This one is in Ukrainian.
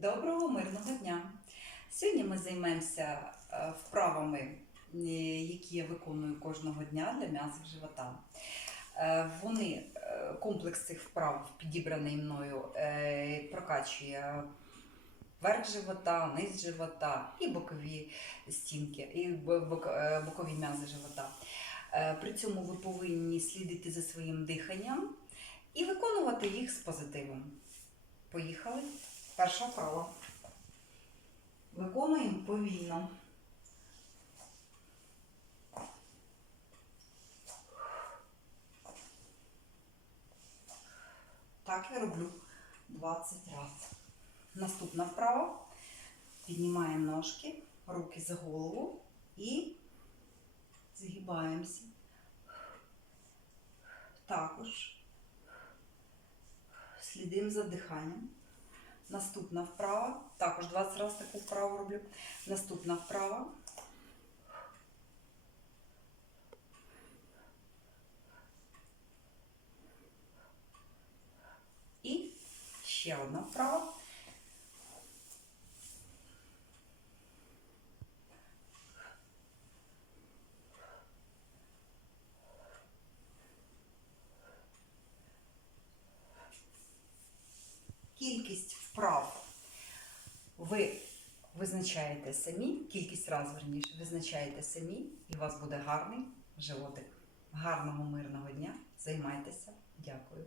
Доброго мирного дня! Сьогодні ми займемося е, вправами, е, які я виконую кожного дня для м'язів живота. Е, Вони, комплекс цих вправ, підібраний мною, прокачує верх живота, низ живота і бокові стінки, і бо- бок- бокові м'язи живота. При цьому ви повинні слідити за своїм диханням і виконувати їх з позитивом. Поїхали. Перша вправа. Виконуємо повільно. Так я роблю 20 разів. Наступна вправа. Піднімаємо ножки, руки за голову і згибаємося. Також слідимо за диханням. Наступна вправа. Також 20 разів таку вправу роблю. Наступна вправа. І ще одна вправа. Кількість вправ ви визначаєте самі, кількість раз верніше визначаєте самі, і у вас буде гарний животик. Гарного мирного дня. Займайтеся. Дякую.